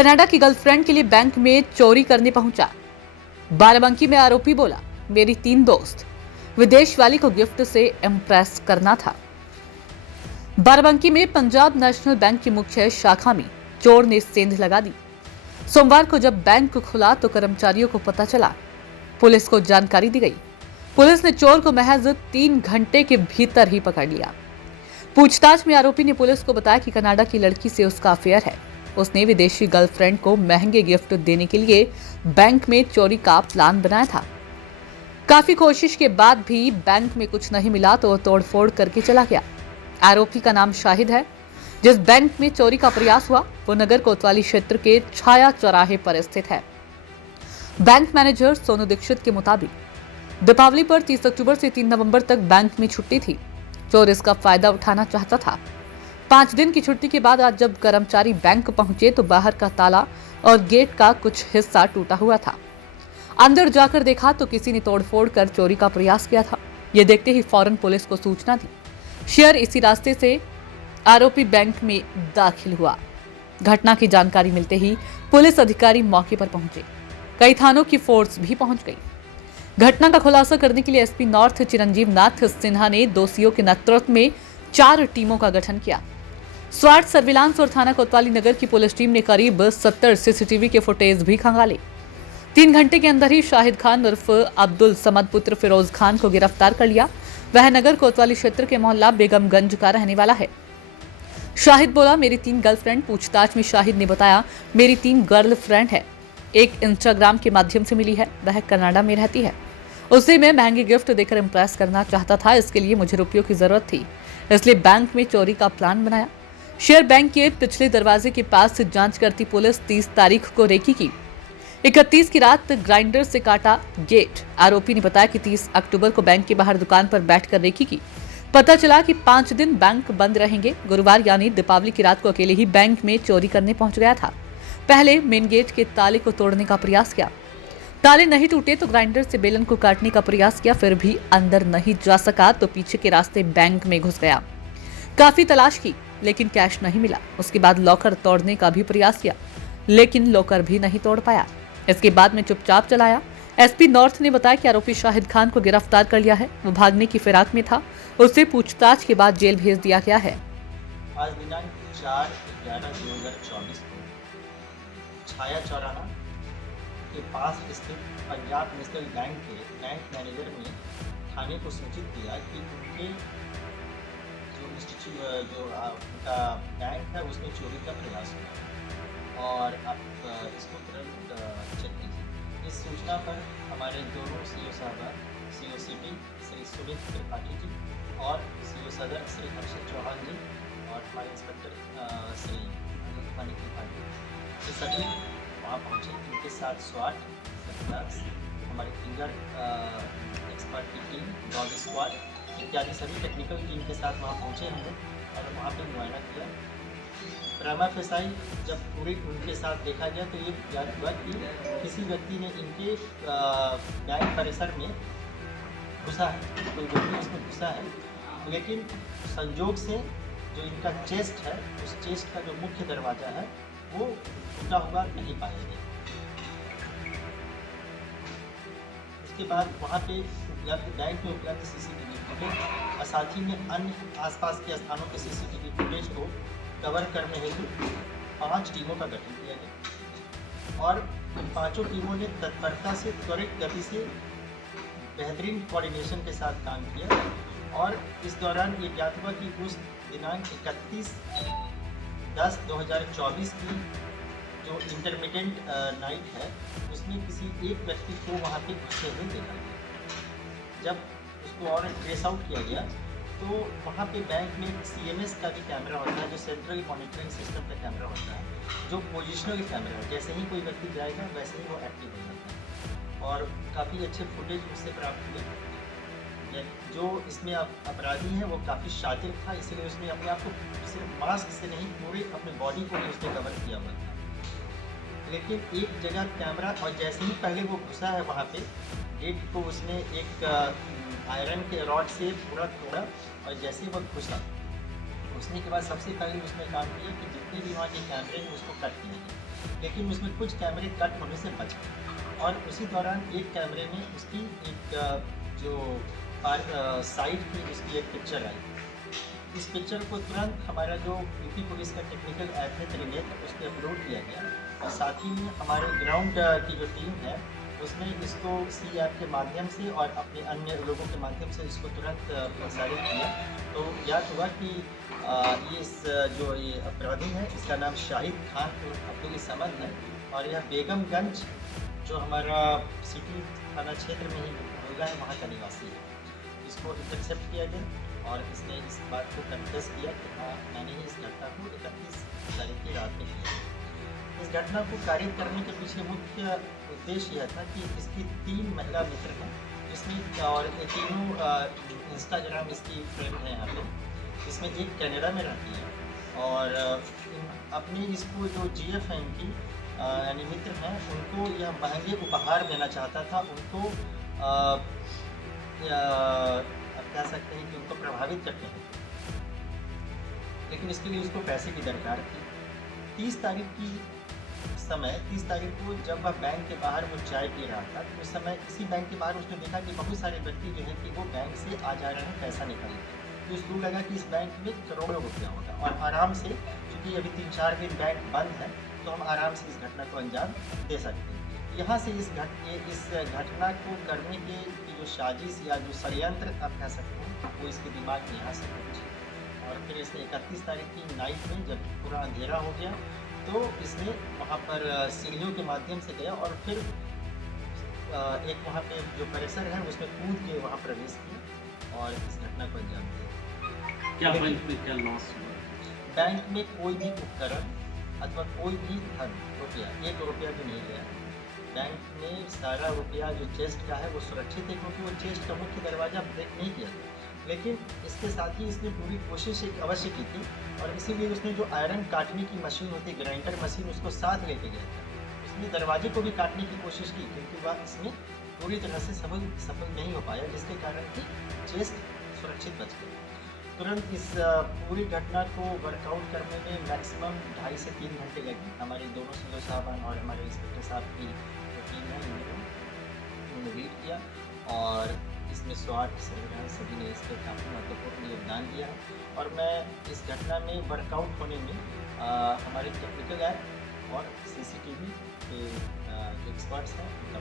Canada की girlfriend के लिए बैंक में चोरी करने पहुंचा। बाराबंकी में आरोपी बोला, मेरी 3 दोस्त, विदेश वाली को गिफ्ट से इम्प्रेस करना था। बाराबंकी में पंजाब नेशनल बैंक की मुख्य शाखा में चोर ने सेंध लगा दी। सोमवार को जब बैंक खुला तो कर्मचारियों को पता चला। पुलिस को जानकारी दी गई। पुलिस ने चोर को महज 3 घंटे के भीतर ही पकड़ लिया। पूछताछ में आरोपी ने पुलिस को बताया कि कनाडा की लड़की से उसका अफेयर है। उसने विदेशी गर्लफ्रेंड को महंगे गिफ्ट देने के लिए बैंक में चोरी का प्लान बनाया था। काफी कोशिश के बाद भी बैंक में कुछ नहीं मिला तो तोड़फोड़ करके चला गया। आरोपी का नाम शाहिद है। जिस बैंक में चोरी का प्रयास हुआ वो नगर कोतवाली क्षेत्र के छाया चौराहे पर स्थित है। बैंक मैनेजर सोनू दीक्षित के मुताबिक दीपावली पर 30 अक्टूबर से 3 नवंबर तक बैंक में छुट्टी थी। चोर इसका फायदा उठाना चाहता था। 5 दिन की छुट्टी के बाद आज जब कर्मचारी बैंक पहुंचे तो बाहर का ताला और गेट का कुछ हिस्सा टूटा हुआ था। अंदर जाकर देखा तो किसी ने तोड़फोड़ कर चोरी का प्रयास किया था। ये देखते ही फौरन पुलिस को सूचना दी। शेयर इसी रास्ते से आरोपी बैंक में दाखिल हुआ। घटना की जानकारी मिलते ही पुलिस अधिकारी मौके पर पहुंचे। कई थानों की फोर्स भी पहुंच गई। घटना का खुलासा करने के लिए एसपी नॉर्थ चिरंजीव नाथ सिन्हा ने दोषियों के नेतृत्व में 4 टीमों का गठन किया। स्वाट, सर्विलांस और थाना कोतवाली नगर की पुलिस टीम ने करीब 70 सीसीटीवी के फुटेज भी खंगाले। 3 घंटे के अंदर ही शाहिद खान उर्फ अब्दुल समद पुत्र फिरोज खान को गिरफ्तार कर लिया। वह नगर कोतवाली क्षेत्र के मोहल्ला बेगमगंज का रहने वाला है। शाहिद बोला, मेरी 3 गर्लफ्रेंड। पूछताछ में शाहिद ने बताया, मेरी 3 गर्लफ्रेंड है। एक इंस्टाग्राम के माध्यम से मिली है, वह कनाडा में रहती है। उसे मैं महंगे गिफ्ट देकर इम्प्रेस करना चाहता था। इसके लिए मुझे रुपयों की जरूरत थी, इसलिए बैंक में चोरी का प्लान बनाया। शेयर बैंक के पिछले दरवाजे के पास से जांच करती पुलिस 30 तारीख को रेकी की। 31 की रात ग्राइंडर से काटा गेट। आरोपी ने बताया कि 30 अक्टूबर को बैंक के बाहर दुकान पर बैठकर रेकी की। पता चला कि 5 दिन बैंक बंद रहेंगे। गुरुवार यानी दीपावली की रात को अकेले ही बैंक में चोरी करने पहुंच गया था। पहले मेन गेट के ताले को तोड़ने का प्रयास किया। ताले नहीं टूटे तो ग्राइंडर से बेलन को काटने का प्रयास किया, फिर भी अंदर नहीं जा सका तो पीछे के रास्ते बैंक में घुस गया। काफी तलाश की लेकिन कैश नहीं मिला। उसके बाद लॉकर तोड़ने का भी प्रयास किया लेकिन लॉकर भी नहीं तोड़ पाया। इसके बाद में चुपचाप चलाया। एसपी नॉर्थ ने बताया कि आरोपी शाहिद खान को गिरफ्तार कर लिया है। वो भागने की फिराक में था। उससे पूछताछ के बाद जेल भेज दिया गया है। आज दिनांक 4/11/2024 को छाया चौराहा के पास स्थित पंजाब नेशनल बैंक के बैंक मैनेजर ने थाने को सूचित किया कि उनके जो उनका बैंक है उसमें चोरी का प्रयास हुआ और आप इसको तुरंत चेक कीजिए। इस सूचना पर हमारे दोनों सीओ साहब, सीओ सिटी श्री सुमित त्रिपाठी जी और सीओ सदर श्री हर्षद चौहान जी और हमारे इंस्पेक्टर श्री अनिल पानी त्रिपाठी, ये सभी वहाँ पहुँचे। इनके साथ स्वाट, सर्विलांस, हमारी फिंगर एक्सपर्ट की टीम, डॉग स्क्वाड इत्यादि सभी टेक्निकल टीम के साथ वहाँ पहुँचे हम लोग और वहाँ पे मुआयना किया। प्रमा फेसाई जब पूरी उनके साथ देखा गया तो ये ज्ञात हुआ कि किसी व्यक्ति ने इनके बैंक परिसर में घुसा है, कोई व्यक्ति इसमें घुसा है, लेकिन संजोग से जो इनका चेस्ट है उस चेस्ट का जो मुख्य दरवाज़ा है वो टूटा हुआ नहीं पाया गया। उसके बाद वहाँ पे उपलब्ध बैंक में उपलब्ध सीसीटीवी फुटेज और साथ ही में अन्य आसपास के स्थानों के सीसीटीवी फुटेज को कवर करने हेतु 5 टीमों का गठन किया गया और इन 5 टीमों ने तत्परता से, त्वरित गति से, बेहतरीन कोऑर्डिनेशन के साथ काम किया और इस दौरान ये ज्ञात हुआ कि उस दिनांक 31/10/2024 की जो इंटरमिटेंट नाइट है उसमें किसी एक व्यक्ति को वहाँ पे घुसते हुए देखा गया। जब उसको और ट्रेस आउट किया गया तो वहाँ पे बैंक में CMS का भी कैमरा होता है, जो सेंट्रल मॉनिटरिंग सिस्टम का कैमरा होता है, जो पोजिशनल कैमरा है। जैसे ही कोई व्यक्ति जाएगा वैसे ही वो एक्टिव हो जाता है और काफ़ी अच्छे फुटेज उससे प्राप्त हुए। जो इसमें अपराधी है वो काफ़ी शातिर था, इसलिए उसने अपने आप को सिर्फ मास्क से नहीं पूरे अपने बॉडी को भी उसने कवर किया हुआ था। लेकिन एक जगह कैमरा और जैसे ही पहले वो घुसा है वहाँ पे गेट को उसने एक आयरन के रॉड से पूरा तोड़ा और जैसे ही वह घुसने के बाद सबसे पहले उसने काम किया कि जितने भी वहाँ के कैमरे हैं उसको कट किया गया। लेकिन उसमें कुछ कैमरे कट होने से बच गए और उसी दौरान एक कैमरे में उसकी एक जो साइड की उसकी एक पिक्चर आई। इस पिक्चर को तुरंत हमारा जो यूपी पुलिस का टेक्निकल ऐप है त्रिनेत्र, उस पर अपलोड किया गया और साथ ही में हमारे ग्राउंड की जो टीम है उसने इसको सी ऐप के माध्यम से और अपने अन्य लोगों के माध्यम से इसको तुरंत प्रसारित किया। तो याद हुआ कि जो ये अपराधी है इसका नाम शाहिद खान अब्दुल समद है और यह बेगमगंज जो हमारा सिटी थाना क्षेत्र में ही होगा है वहाँ का निवासी है। इसको इंटरसेप्ट किया गया और इसने इस बात को कन्फेस किया कि हाँ मैंने ही इस घटना को 31 तारीख की रात में किया। इस घटना को कारित करने के पीछे मुख्य उद्देश्य यह था कि इसकी 3 महिला मित्र हैं इसमें और ये तीनों इंस्टाग्राम इसकी फ्रेंड हैं यहाँ पे। इसमें एक कनाडा में रहती है और अपनी इसको जो जीएफ है इनकी यानी मित्र हैं उनको यह महंगे उपहार देना चाहता था उनको आप कह सकते हैं कि उनको प्रभावित करते हैं, लेकिन इसके लिए उसको पैसे की दरकार थी। 30 तारीख को जब वह बैंक के बाहर वो चाय पी रहा था तो उस समय इसी बैंक के बाहर उसने देखा कि बहुत सारे व्यक्ति जो है कि वो बैंक से आ जा रहे हैं पैसा निकालने। तो उसको लगा कि इस बैंक में करोड़ों रुपया होगा और आराम से, क्योंकि अभी 3-4 दिन बैंक बंद है तो हम आराम से इस घटना को अंजाम दे सकते हैं। यहाँ से इस घटना को करने की जो साजिश या जो षड्यंत्र आप कह सकते हैं वो इसके दिमाग में यहाँ से पहुँची और फिर इसने 31 तारीख की नाइट में जब पूरा अंधेरा हो गया तो इसने वहाँ पर सीढ़ियों के माध्यम से गया और फिर एक वहाँ पे जो परिसर है उसमें कूद के वहाँ प्रवेश किया और इस घटना को अंजाम दिया। क्या बैंक में क्या लॉस हुआ? बैंक में कोई भी उपकरण अथवा कोई भी धन रुपया 1 रुपया भी नहीं गया। बैंक में सारा रुपया जो चेस्ट का है वो सुरक्षित है क्योंकि वो चेस्ट का मुख्य दरवाज़ा ब्रेक नहीं किया था। लेकिन इसके साथ ही इसने पूरी कोशिश एक अवश्य की थी और इसीलिए उसने जो आयरन काटने की मशीन होती है ग्राइंडर मशीन उसको साथ लेके गया था। उसने दरवाजे को भी काटने की कोशिश की क्योंकि वह इसमें पूरी तरह से सफल नहीं हो पाया जिसके कारण कि चेस्ट सुरक्षित बच गई। तुरंत इस पूरी घटना को वर्कआउट करने में मैक्सिमम 2.5 से 3 घंटे लगे। हमारे दोनों सीओ साहबान और हमारे इंस्पेक्टर साहब की जो टीम है उन्होंने लीड किया और इसमें स्वाट सर्विलांस सभी ने इसके काफ़ी महत्वपूर्ण योगदान दिया है और मैं इस घटना में वर्कआउट होने में हमारे टेक्निकल ऐप और CCTV के जो एक्सपर्ट्स हैं उनका